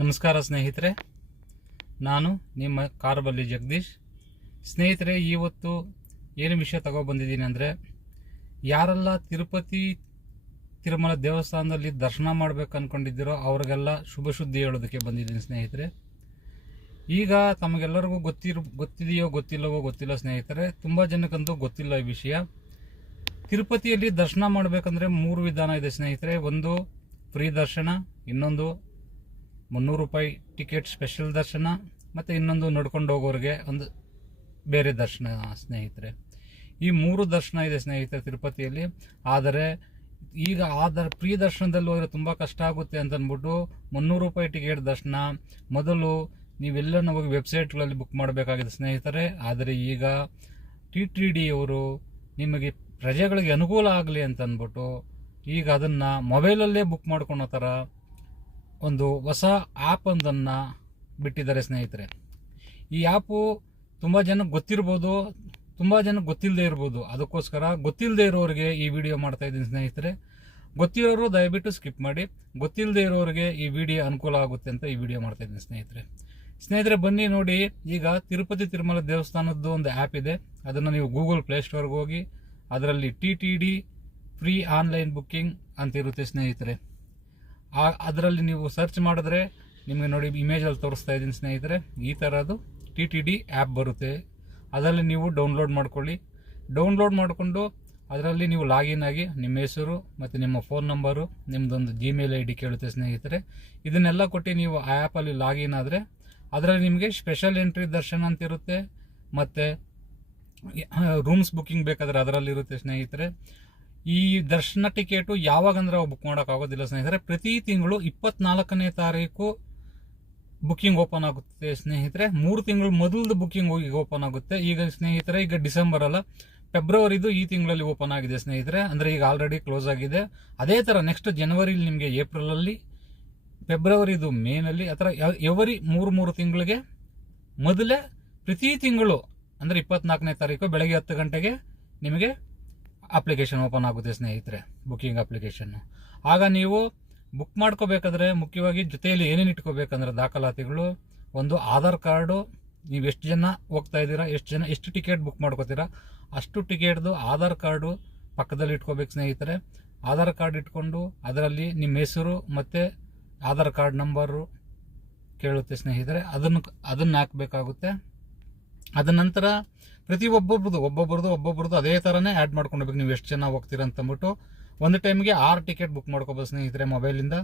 ನಮಸ್ಕಾರ ಸ್ನೇಹಿತರೆ. ನಾನು ನಿಮ್ಮ ಕಾರ್ಬಲ್ಲಿ ಜಗದೀಶ್. ಸ್ನೇಹಿತರೆ ಇವತ್ತು ಏನು ವಿಷಯ ತಗೊಬಂದಿದ್ದೀನಿ ಅಂದರೆ, ಯಾರೆಲ್ಲ ತಿರುಪತಿ ತಿರುಮಲ ದೇವಸ್ಥಾನದಲ್ಲಿ ದರ್ಶನ ಮಾಡಬೇಕು ಅಂದ್ಕೊಂಡಿದ್ದೀರೋ ಅವ್ರಿಗೆಲ್ಲ ಶುಭ ಸುದ್ದಿ ಹೇಳೋದಕ್ಕೆ ಬಂದಿದ್ದೀನಿ ಸ್ನೇಹಿತರೆ. ಈಗ ತಮಗೆಲ್ಲರಿಗೂ ಗೊತ್ತಿರ, ಗೊತ್ತಿದೆಯೋ ಗೊತ್ತಿಲ್ಲವೋ ಗೊತ್ತಿಲ್ಲ ಸ್ನೇಹಿತರೆ, ತುಂಬ ಜನಕ್ಕಂತೂ ಗೊತ್ತಿಲ್ಲ ಈ ವಿಷಯ. ತಿರುಪತಿಯಲ್ಲಿ ದರ್ಶನ ಮಾಡಬೇಕಂದ್ರೆ ಮೂರು ವಿಧಾನ ಇದೆ ಸ್ನೇಹಿತರೆ. ಒಂದು, ಫ್ರೀ ದರ್ಶನ, ಇನ್ನೊಂದು ಮುನ್ನೂರು ರೂಪಾಯಿ ಟಿಕೆಟ್ ಸ್ಪೆಷಲ್ ದರ್ಶನ ಮತ್ತು ಇನ್ನೊಂದು ನಡ್ಕೊಂಡು ಹೋಗೋರಿಗೆ ಒಂದು ಬೇರೆ ದರ್ಶನ, ಸ್ನೇಹಿತರೆ. ಈ ಮೂರು ದರ್ಶನ ಇದೆ ಸ್ನೇಹಿತರೆ ತಿರುಪತಿಯಲ್ಲಿ. ಆದರೆ ಈಗ ಆ ದರ್ ಪ್ರೀ ದರ್ಶನದಲ್ಲಿ ಹೋದರೆ ತುಂಬ ಕಷ್ಟ ಆಗುತ್ತೆ ಅಂತ ಅಂದ್ಬಿಟ್ಟು ಮುನ್ನೂರು ರೂಪಾಯಿ ಟಿಕೆಟ್ ದರ್ಶನ ಮೊದಲು ನೀವೆಲ್ಲ ನಮಗೆ ವೆಬ್ಸೈಟ್ಗಳಲ್ಲಿ ಬುಕ್ ಮಾಡಬೇಕಾಗಿದೆ ಸ್ನೇಹಿತರೆ. ಆದರೆ ಈಗ ಟಿ ಟಿ ಡಿ ಅವರು ನಿಮಗೆ ಪ್ರಜೆಗಳಿಗೆ ಅನುಕೂಲ ಆಗಲಿ ಅಂತ ಅಂದ್ಬಿಟ್ಟು ಈಗ ಅದನ್ನು ಮೊಬೈಲಲ್ಲೇ ಬುಕ್ ಮಾಡ್ಕೊಳೋ ಥರ ಒಂದು ಹೊಸ ಆ್ಯಪ್ ಒಂದನ್ನು ಬಿಟ್ಟಿದ್ದಾರೆ ಸ್ನೇಹಿತರೆ. ಈ ಆ್ಯಪು ತುಂಬ ಜನಕ್ಕೆ ಗೊತ್ತಿರ್ಬೋದು, ತುಂಬ ಜನಕ್ಕೆ ಗೊತ್ತಿಲ್ಲದೆ ಇರ್ಬೋದು. ಅದಕ್ಕೋಸ್ಕರ ಗೊತ್ತಿಲ್ಲದೆ ಇರೋರಿಗೆ ಈ ವಿಡಿಯೋ ಮಾಡ್ತಾ ಇದ್ದೀನಿ ಸ್ನೇಹಿತರೆ. ಗೊತ್ತಿರೋರು ದಯವಿಟ್ಟು ಸ್ಕಿಪ್ ಮಾಡಿ ಗೊತ್ತಿಲ್ಲದೆ ಇರೋರಿಗೆ ಈ ವಿಡಿಯೋ ಅನುಕೂಲ ಆಗುತ್ತೆ ಅಂತ ಈ ವಿಡಿಯೋ ಮಾಡ್ತಾ ಇದ್ದೀನಿ ಸ್ನೇಹಿತರೆ. ಸ್ನೇಹಿತರೆ, ಬನ್ನಿ ನೋಡಿ, ಈಗ ತಿರುಪತಿ ತಿರುಮಲ ದೇವಸ್ಥಾನದ್ದು ಒಂದು ಆ್ಯಪ್ ಇದೆ. ಅದನ್ನು ನೀವು ಗೂಗಲ್ ಪ್ಲೇಸ್ಟೋರ್ಗೆ ಹೋಗಿ, ಅದರಲ್ಲಿ T T D free online booking ಅಂತಿರುತ್ತೆ ಸ್ನೇಹಿತರೆ. ಆ, ಅದರಲ್ಲಿ ನೀವು ಸರ್ಚ್ ಮಾಡಿದ್ರೆ ನಿಮಗೆ ನೋಡಿ ಇಮೇಜಲ್ಲಿ ತೋರಿಸ್ತಾ ಇದ್ದೀನಿ ಸ್ನೇಹಿತರೆ. ಈ ಥರದ್ದು ಟಿ ಟಿ ಡಿ ಆ್ಯಪ್ ಬರುತ್ತೆ. ಅದರಲ್ಲಿ ನೀವು ಡೌನ್ಲೋಡ್ ಮಾಡ್ಕೊಳ್ಳಿ. ಡೌನ್ಲೋಡ್ ಮಾಡಿಕೊಂಡು ಅದರಲ್ಲಿ ನೀವು ಲಾಗಿನ್ ಆಗಿ ನಿಮ್ಮ ಹೆಸರು ಮತ್ತು ನಿಮ್ಮ ಫೋನ್ ನಂಬರು ನಿಮ್ಮದೊಂದು ಜಿಮೇಲ್ ಐ ಡಿ ಕೇಳುತ್ತೆ ಸ್ನೇಹಿತರೆ. ಇದನ್ನೆಲ್ಲ ಕೊಟ್ಟು ನೀವು ಆ ಆ್ಯಪಲ್ಲಿ ಲಾಗಿನ್ ಆದರೆ ಅದರಲ್ಲಿ ನಿಮಗೆ ಸ್ಪೆಷಲ್ ಎಂಟ್ರಿ ದರ್ಶನ ಅಂತಿರುತ್ತೆ ಮತ್ತು ರೂಮ್ಸ್ ಬುಕ್ಕಿಂಗ್ ಬೇಕಾದರೆ ಅದರಲ್ಲಿರುತ್ತೆ ಸ್ನೇಹಿತರೆ. ಈ ದರ್ಶನ ಟಿಕೆಟು ಯಾವಾಗಂದ್ರೆ ಬುಕ್ ಮಾಡೋಕ್ಕಾಗೋದಿಲ್ಲ ಸ್ನೇಹಿತರೆ. ಪ್ರತಿ ತಿಂಗಳು ಇಪ್ಪತ್ನಾಲ್ಕನೇ ತಾರೀಕು ಬುಕ್ಕಿಂಗ್ ಓಪನ್ ಆಗುತ್ತೆ ಸ್ನೇಹಿತರೆ. ಮೂರು ತಿಂಗಳು ಮೊದಲದು ಬುಕ್ಕಿಂಗ್ ಹೋಗಿ ಓಪನ್ ಆಗುತ್ತೆ. ಈಗ ಸ್ನೇಹಿತರೆ, ಈಗ ಡಿಸೆಂಬರ್ ಅಲ್ಲ ಫೆಬ್ರವರಿದು ಈ ತಿಂಗಳಲ್ಲಿ ಓಪನ್ ಆಗಿದೆ ಸ್ನೇಹಿತರೆ. ಅಂದರೆ ಈಗ ಆಲ್ರೆಡಿ ಕ್ಲೋಸ್ ಆಗಿದೆ. ಅದೇ ಥರ ನೆಕ್ಸ್ಟ್ ಜನವರಿಲಿ ನಿಮಗೆ ಏಪ್ರಿಲಲ್ಲಿ ಫೆಬ್ರವರಿದು ಮೇನಲ್ಲಿ ಆ ಥರ ಎವರಿ ಮೂರು ಮೂರು ತಿಂಗಳಿಗೆ ಮೊದಲೇ ಪ್ರತಿ ತಿಂಗಳು, ಅಂದರೆ ಇಪ್ಪತ್ನಾಲ್ಕನೇ ತಾರೀಕು ಬೆಳಗ್ಗೆ ಹತ್ತು ಗಂಟೆಗೆ ನಿಮಗೆ ಅಪ್ಲಿಕೇಶನ್ ಓಪನ್ ಆಗುತ್ತೆ, ಸ್ನೇಹಿತರೆ ಬುಕ್ಕಿಂಗ್ ಅಪ್ಲಿಕೇಶನ್ ಆಗ ನೀವು ಬುಕ್ ಮಾಡ್ಕೋಬೇಕಾದ್ರೆ ಮುಖ್ಯವಾಗಿ ಜೊತೆಯಲ್ಲಿ ಏನೇನು ಇಟ್ಕೋಬೇಕಂದ್ರೆ ದಾಖಲಾತಿಗಳು, ಒಂದು ಆಧಾರ್ ಕಾರ್ಡು, ನೀವು ಎಷ್ಟು ಜನ ಹೋಗ್ತಾ ಇದ್ದೀರಾ, ಎಷ್ಟು ಜನ, ಎಷ್ಟು ಟಿಕೆಟ್ ಬುಕ್ ಮಾಡ್ಕೋತೀರಾ, ಅಷ್ಟು ಟಿಕೆಟ್ದು ಆಧಾರ್ ಕಾರ್ಡು ಪಕ್ಕದಲ್ಲಿ ಇಟ್ಕೋಬೇಕು, ಸ್ನೇಹಿತರೆ. ಆಧಾರ್ ಕಾರ್ಡ್ ಇಟ್ಕೊಂಡು ಅದರಲ್ಲಿ ನಿಮ್ಮ ಹೆಸರು ಮತ್ತು ಆಧಾರ್ ಕಾರ್ಡ್ ನಂಬರು ಕೇಳುತ್ತೆ, ಸ್ನೇಹಿತರೆ. ಅದನ್ನು ಅದನ್ನು ಹಾಕಬೇಕಾಗುತ್ತೆ. ಅದ ನಂತರ ಪ್ರತಿ ಒಬ್ಬೊಬ್ರದ್ದು ಒಬ್ಬೊಬ್ರದ್ದು ಒಬ್ಬೊಬ್ರದ್ದು ಅದೇ ಥರನೇ ಆ್ಯಡ್ ಹೋಗಬೇಕು. ನೀವು ಎಷ್ಟು ಜನ ಹೋಗ್ತೀರ ಅಂತ ಅಂದ್ಬಿಟ್ಟು ಒಂದು ಟೈಮ್ಗೆ ಆರು ಟಿಕೆಟ್ ಬುಕ್ ಮಾಡ್ಕೊಬೋದು ಸ್ನೇಹಿತರೆ ಮೊಬೈಲಿಂದ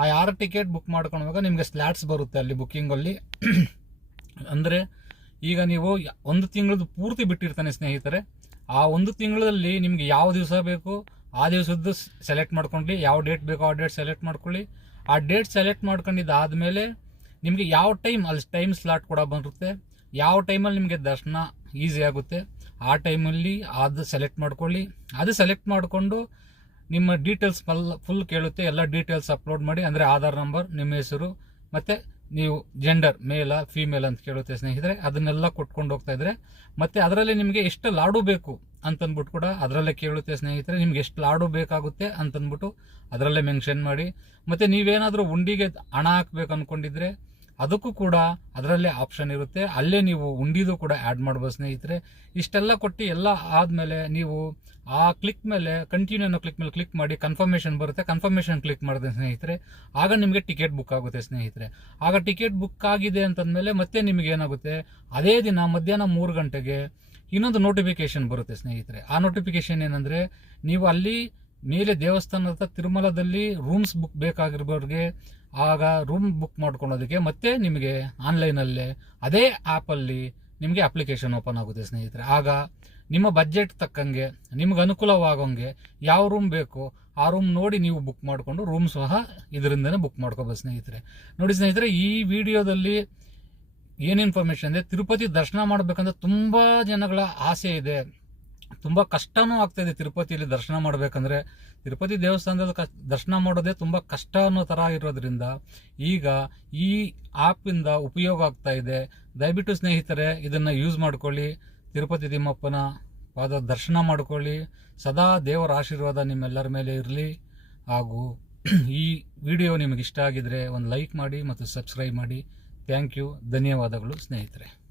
ಆ ಆರು ಟಿಕೆಟ್ ಬುಕ್ ಮಾಡ್ಕೊಂಡಾಗ ನಿಮಗೆ ಸ್ಲ್ಯಾಟ್ಸ್ ಬರುತ್ತೆ ಅಲ್ಲಿ ಬುಕ್ಕಿಂಗಲ್ಲಿ ಅಂದರೆ ಈಗ ನೀವು ಒಂದು ತಿಂಗಳದ್ದು ಪೂರ್ತಿ ಬಿಟ್ಟಿರ್ತಾನೆ ಸ್ನೇಹಿತರೆ. ಆ ಒಂದು ತಿಂಗಳಲ್ಲಿ ನಿಮಗೆ ಯಾವ ದಿವಸ ಬೇಕು, ಆ ದಿವಸದ್ದು ಸೆಲೆಕ್ಟ್ ಮಾಡ್ಕೊಳ್ಳಿ ಯಾವ ಡೇಟ್ ಬೇಕೋ ಆ ಡೇಟ್ ಸೆಲೆಕ್ಟ್ ಮಾಡ್ಕೊಳ್ಳಿ. ಆ ಡೇಟ್ ಸೆಲೆಕ್ಟ್ ಮಾಡ್ಕೊಂಡಿದ್ದಾದಮೇಲೆ ನಿಮಗೆ ಯಾವ ಟೈಮ್ ಅಲ್ಲಿ ಟೈಮ್ ಸ್ಲಾಟ್ ಕೂಡ ಬರುತ್ತೆ. ಯಾವ ಟೈಮಲ್ಲಿ ನಿಮಗೆ ದರ್ಶನ ಈಸಿ ಆಗುತ್ತೆ, ಆ ಟೈಮಲ್ಲಿ ಅದು ಸೆಲೆಕ್ಟ್ ಮಾಡ್ಕೊಳ್ಳಿ. ಅದು ಸೆಲೆಕ್ಟ್ ಮಾಡಿಕೊಂಡು ನಿಮ್ಮ ಡೀಟೇಲ್ಸ್ ಫಲ್ ಫುಲ್ ಕೇಳುತ್ತೆ, ಎಲ್ಲ ಡೀಟೇಲ್ಸ್ ಅಪ್ಲೋಡ್ ಮಾಡಿ, ಅಂದರೆ ಆಧಾರ್ ನಂಬರ್ ನಿಮ್ಮ ಹೆಸರು, ಮತ್ತು ನೀವು ಜೆಂಡರ್ ಮೇಲ ಫೀಮೇಲ್ ಅಂತ ಕೇಳುತ್ತೆ ಸ್ನೇಹಿತರೆ, ಅದನ್ನೆಲ್ಲ ಕೊಟ್ಕೊಂಡು ಹೋಗ್ತಾ ಇದ್ರೆ, ಮತ್ತು ಅದರಲ್ಲಿ ನಿಮಗೆ ಎಷ್ಟು ಲಾಡು ಬೇಕು ಅಂತಂದ್ಬಿಟ್ಟು ಕೂಡ ಅದರಲ್ಲೇ ಕೇಳುತ್ತೆ ಸ್ನೇಹಿತರೆ, ನಿಮ್ಗೆ ಎಷ್ಟು ಲಾಡು ಬೇಕಾಗುತ್ತೆ ಅಂತಂದ್ಬಿಟ್ಟು ಅದರಲ್ಲೇ ಮೆನ್ಷನ್ ಮಾಡಿ, ಮತ್ತು ನೀವೇನಾದರೂ ಉಂಡಿಗೆ ಹಣ ಹಾಕ್ಬೇಕು ಅನ್ಕೊಂಡಿದ್ರೆ ಅದಕ್ಕೂ ಕೂಡ ಅದರಲ್ಲೇ ಆಪ್ಷನ್ ಇರುತ್ತೆ. ಅಲ್ಲೇ ನೀವು ಉಂಡಿದು ಕೂಡ ಆ್ಯಡ್ ಮಾಡ್ಬೋದು ಸ್ನೇಹಿತರೆ. ಇಷ್ಟೆಲ್ಲ ಕೊಟ್ಟು ಎಲ್ಲ ಆದಮೇಲೆ ನೀವು ಆ ಕ್ಲಿಕ್ ಮೇಲೆ ಕಂಟಿನ್ಯೂ ಅನ್ನೋ ಕ್ಲಿಕ್ ಮೇಲೆ ಕ್ಲಿಕ್ ಮಾಡಿ ಕನ್ಫರ್ಮೇಷನ್ ಬರುತ್ತೆ. ಕನ್ಫರ್ಮೇಷನ್ ಕ್ಲಿಕ್ ಮಾಡಿದೆ ಸ್ನೇಹಿತರೆ. ಆಗ ನಿಮಗೆ ಟಿಕೆಟ್ ಬುಕ್ ಆಗುತ್ತೆ ಸ್ನೇಹಿತರೆ. ಆಗ ಟಿಕೆಟ್ ಬುಕ್ ಆಗಿದೆ ಅಂತಂದಮೇಲೆ ಮತ್ತೆ ನಿಮಗೆ ಏನಾಗುತ್ತೆ? ಅದೇ ದಿನ ಮಧ್ಯಾಹ್ನ ಮೂರು ಗಂಟೆಗೆ ಇನ್ನೊಂದು ನೋಟಿಫಿಕೇಶನ್ ಬರುತ್ತೆ ಸ್ನೇಹಿತರೆ. ಆ ನೋಟಿಫಿಕೇಶನ್ ಏನಂದರೆ ನೀವು ಅಲ್ಲಿ ಮೇಲೆ ದೇವಸ್ಥಾನದ ತಿರುಮಲದಲ್ಲಿ ರೂಮ್ಸ್ ಬುಕ್ ಬೇಕಾಗಿರೋರಿಗೆ ಆಗ ರೂಮ್ ಬುಕ್ ಮಾಡ್ಕೊಳ್ಳೋದಕ್ಕೆ ಮತ್ತೆ ನಿಮಗೆ ಆನ್ಲೈನಲ್ಲೇ ಅದೇ ಆ್ಯಪಲ್ಲಿ ನಿಮಗೆ ಅಪ್ಲಿಕೇಶನ್ ಓಪನ್ ಆಗುತ್ತೆ ಸ್ನೇಹಿತರೆ. ಆಗ ನಿಮ್ಮ ಬಜೆಟ್ ತಕ್ಕಂಗೆ, ನಿಮ್ಗೆ ಅನುಕೂಲವಾಗೋಂಗೆ ಯಾವ ರೂಮ್ ಬೇಕು ಆ ರೂಮ್ ನೋಡಿ ನೀವು ಬುಕ್ ಮಾಡಿಕೊಂಡು ರೂಮ್ ಸಹ ಇದರಿಂದನೇ ಬುಕ್ ಮಾಡ್ಕೋಬೋದು ಸ್ನೇಹಿತರೆ. ನೋಡಿ ಸ್ನೇಹಿತರೆ, ಈ ವಿಡಿಯೋದಲ್ಲಿ ಏನು ಇನ್ಫಾರ್ಮೇಷನ್ ಇದೆ ತಿರುಪತಿ ದರ್ಶನ ಮಾಡಬೇಕಂದ್ರೆ ತುಂಬ ಜನಗಳ ಆಸೆ ಇದೆ. ತುಂಬ ಕಷ್ಟನೂ ಆಗ್ತಾಯಿದೆ ತಿರುಪತಿಯಲ್ಲಿ ದರ್ಶನ ಮಾಡಬೇಕಂದ್ರೆ. ತಿರುಪತಿ ದೇವಸ್ಥಾನದಲ್ಲಿ ದರ್ಶನ ಮಾಡೋದೇ ತುಂಬ ಕಷ್ಟ ಅನ್ನೋ ಥರ ಇರೋದ್ರಿಂದ ಈಗ ಈ ಆ್ಯಪಿಂದ ಉಪಯೋಗ ಆಗ್ತಾ ಇದೆ. ದಯವಿಟ್ಟು ಸ್ನೇಹಿತರೆ, ಇದನ್ನು ಯೂಸ್ ಮಾಡ್ಕೊಳ್ಳಿ. ತಿರುಪತಿ ತಿಮ್ಮಪ್ಪನ ಪಾದ ದರ್ಶನ ಮಾಡಿಕೊಳ್ಳಿ. ಸದಾ ದೇವರ ಆಶೀರ್ವಾದ ನಿಮ್ಮೆಲ್ಲರ ಮೇಲೆ ಇರಲಿ. ಹಾಗೂ ಈ ವಿಡಿಯೋ ನಿಮಗೆ ಇಷ್ಟ ಆಗಿದ್ರೆ ಒಂದು ಲೈಕ್ ಮಾಡಿ ಮತ್ತು ಸಬ್ಸ್ಕ್ರೈಬ್ ಮಾಡಿ. Thank you. ಧನ್ಯವಾದಗಳು ಸ್ನೇಹಿತರೆ.